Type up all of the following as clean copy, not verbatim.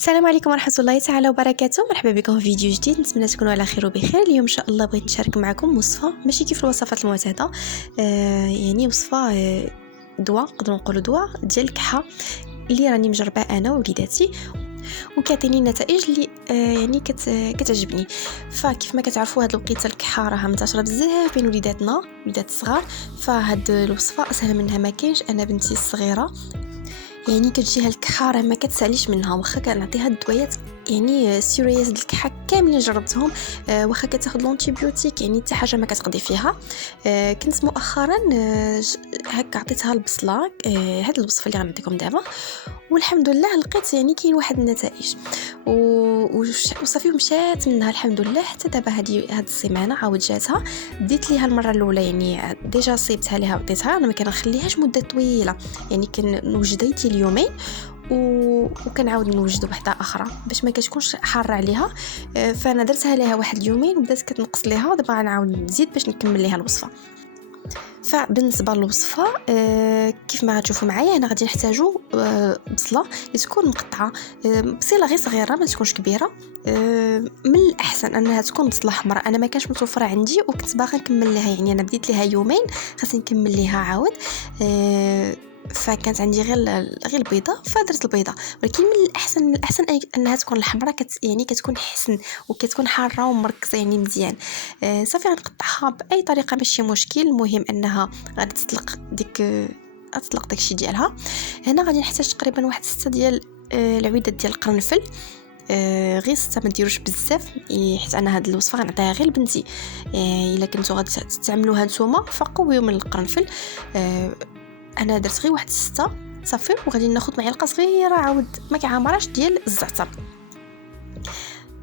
السلام عليكم ورحمة الله تعالى وبركاته. مرحبا بكم في فيديو جديد، نتمنى تكونوا على خير وبخير. اليوم ان شاء الله بغيت نشارك معكم وصفة ماشي كيف الوصفات المعتادة، يعني وصفة دواء، نقدروا نقولوا دواء ديال الكحة اللي راني مجربه انا ووليداتي وكاتيني نتائج اللي يعني كتعجبني. فكيف ما كتعرفوا هاد الوقيته الكحه راها منتشره بزاف بين وليداتنا، وليدات الصغار. فهاد الوصفه اسهل منها ما كاينش. انا بنتي الصغيره يعني كتجيها الكحه راه ما كتساليش منها، واخا كنعطيها الدويات يعني سيرياس ديال الكحه كاملين جربتهم. واخا كتاخذ لونتيبيوتيك يعني حتى حاجه ما كتقضي فيها. كنت مؤخرا هكا عطيتها البصله، هاد الوصفه اللي غنعطيكم دابا، والحمد لله لقيت يعني كاين واحد النتائج وصافي مشات منها الحمد لله. حتى دابا هاد السيمانه عاود جاتها، بديت ليها المره الاولى يعني ديجا صيبتها ليها وعطيتها. انا ما كنخليهاش مده طويله، يعني كنوجدها اليومين وكنعاود نوجد وحده اخرى باش ما كتكونش حاره عليها. فانا درتها ليها واحد اليومين وبدات كتنقص ليها، دابا غنعاود نزيد باش نكمل ليها الوصفه. فبالنسبه للوصفه كيف ما غتشوفوا معايا هنا غادي نحتاجوا بصله اللي تكون مقطعه، بصله غير صغيره ما تكونش كبيره. من الاحسن انها تكون بصله حمراء، انا ما كانش متوفره عندي وكنت باغا نكمل لها، يعني انا بديت لها يومين خاصني نكمل لها عاود. فكانت عندي غير البيضه فدرت البيضه، ولكن من الاحسن انها تكون الحمراء، يعني كتكون حسن وكتكون حاره ومركزه يعني مزيان. صافي غنقطعها باي طريقه ماشي مشكل، المهم انها غادي تطلق داكشي ديالها. هنا غادي نحتاج تقريبا واحد 6 ديال العويدات ديال القرنفل. غير 6 ما ديروش بزاف، حيت انا هاد الوصفه غنعطيها غير لبنتي. الا كنتو غادي تستعملوها نتوما فقويو من القرنفل. انا درت غير واحد 6 صافي. وغادي ناخذ معلقه صغيره عاود ما كعامراش ديال الزعتر.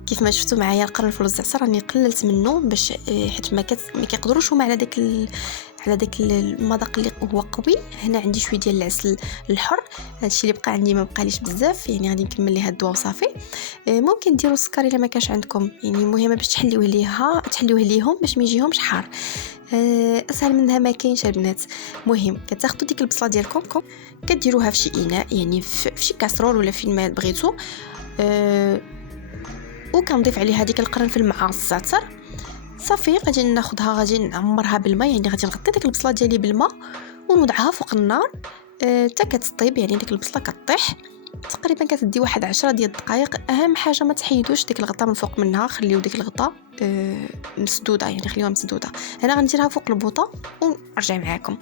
كيف ما شفتوا معايا القرنفل والزعتر راني قللت منه باش حيت ما كيقدروش هما على داك المذاق اللي هو قوي. هنا عندي شويه ديال العسل الحر، هادشي اللي بقى عندي ما بقاليش بزاف، يعني غادي نكمل ليها الدواء وصافي. ممكن ديروا السكر الا ما كانش عندكم، يعني المهم باش تحليوه ليهم باش ما يجيهمش حار. اسهل منها ما كاينش البنات. مهم كتاخذوا ديك البصله ديالكم كديروها في شي اناء، يعني في شي كاسرول ولا فين ما بغيتو، وكنضيف عليها ديك القرنفل مع الزعتر. صافي غادي ناخذها غادي نعمرها بالماء، يعني غادي نغطي ديك البصله ديالي بالماء ونوضعها فوق النار حتى كتطيب، يعني ديك البصله كطيح تقريبا كتدي واحد 10 ديال الدقائق. اهم حاجه ما تحيدوش ديك الغطا من فوق منها، خليو ديك الغطا مسدوده، يعني خليوها مسدوده. هنا غنديرها فوق البوطه ونرجع معاكم.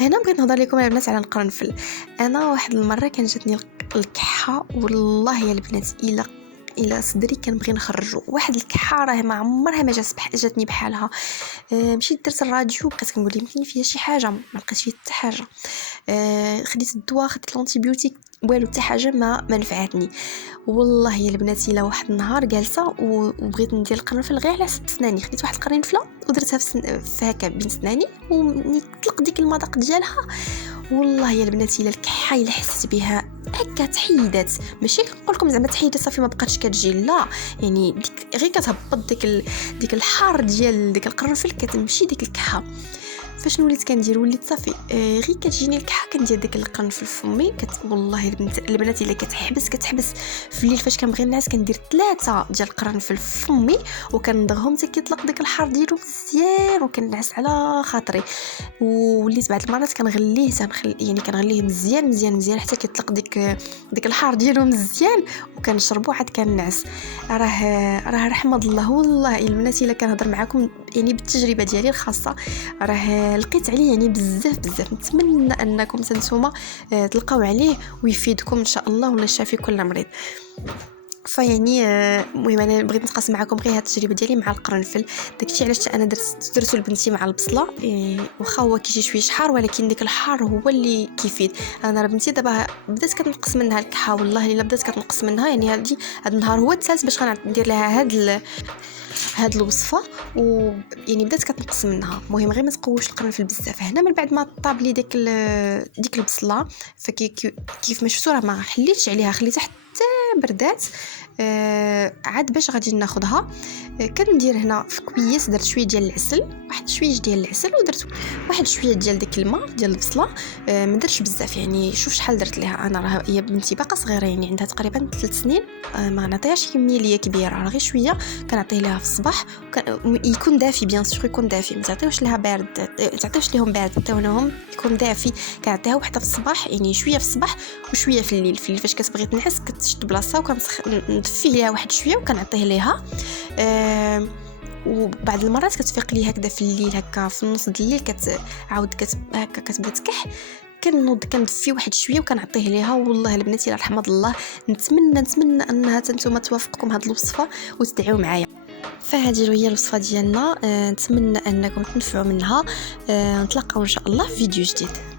هنا بغيت نهضر لكم على البنات على القرنفل. انا واحد المره كان جاتني الكحه، والله يا البنات الى صدري كنبغي نخرجو واحد الكحه راه ما عمرها ما جاتني بحالها. مشيت درت الراديو بقيت كنقول يمكن فيها شي حاجه، ما لقيتش فيها حتى حاجه. خديت الدواء، خديت الانتيبيوتيك، والو حتى حاجه ما نفعتني. والله يا البنات الا واحد النهار جالسه وبغيت ندير القرنفل غير على سناني، خديت واحد القرنفله ودرتها في هكا بين سناني ونطلق ديك المذاق ديالها. والله يا البنات الا الكحه الا حسيت بها هكا تحيدات، ماشي كنقول لكم زعما تحيدات صافي ما بقاتش كتجي، لا، يعني ديك غير كتهبط ديك الحار ديال ديك القرنفل كتمشي ديك الكحه. فشنو وليت كندير؟ وليت صافي غير كتجيني الكحه كندير ديك القرنفل في فمي. والله البنات الا كتحبس في الليل فاش كنبغي نعس كندير 3 ديال القرنفل في فمي وكندغهم حتى كيطلق ديك الحار ديالو مزيان وكنعس على خاطري. وليت بعض المرات كنغليه يعني كنغليه مزيان حتى كيطلق ديك الحار ديالو مزيان وكنشربو عاد كنعس. راه رحمه الله. والله البنات الا كنهضر معكم يعني بالتجربه ديالي الخاصه، راه لقيت عليه يعني بزاف. نتمنى انكم نتوما تلقاو عليه ويفيدكم ان شاء الله، ولا شافي كل مريض. فيعني المهم انا بغيت نتقاسم معكم غير هاد التجربه ديالي مع القرنفل. داكشي علاش انا درتو لبنتي مع البصله. واخا هو كيجي شويه شحار ولكن ديك الحار هو اللي كيفيد. انا بنتي دابا بدات كتنقص منها الكحه، والله الا بدات كتنقص منها، يعني هاد النهار هو الثالث باش غندير لها هاد الوصفه، ويعني بدات كتنقص منها. المهم غير ما تقوش القرنفل بزاف. هنا من بعد ما طاب لي ديك البصله، كيف ما شفتوا راه ما حليتش عليها، خليتها حتى بردات. عاد باش غادي ناخذها كندير هنا في كويس، درت شويه ديال العسل، واحد شويه ديال العسل، ودرت واحد شويه ديال داك الماء ديال البصله. ما درتش بزاف يعني، شوف شحال درت ليها انا. راه هي بنتي باقا صغيره يعني عندها تقريبا 3 سنين، ما نعطيهاش كميه اللي هي كبيره، راه غير شويه. كنعطيه لها في الصباح يكون دافي، بيان سور يكون دافي، ما تعطيوش لها بارد، تعطيوش لهم بارد، تعطيوهم يكون دافي. كنعطيها وحده في الصباح يعني، شويه في الصباح وشويه في الليل. في الليل فاش كتبغي تنعس كتشد بلاصه وكندفيه ليها واحد شويه وكنعطيه ليها. وبعد المرات كتفيق لي هكذا في الليل، هكا في النص ديال الليل كتعاود هكا كتبدا تكح، كنوض كندفي واحد شويه وكنعطيه ليها. والله البنات الى رحمه الله، نتمنى انها نتوما توافقكم هذه الوصفه وتدعيو معايا. فهذه هي الوصفه ديالنا، نتمنى انكم تنفعوا منها. نتلاقاو ان شاء الله في فيديو جديد.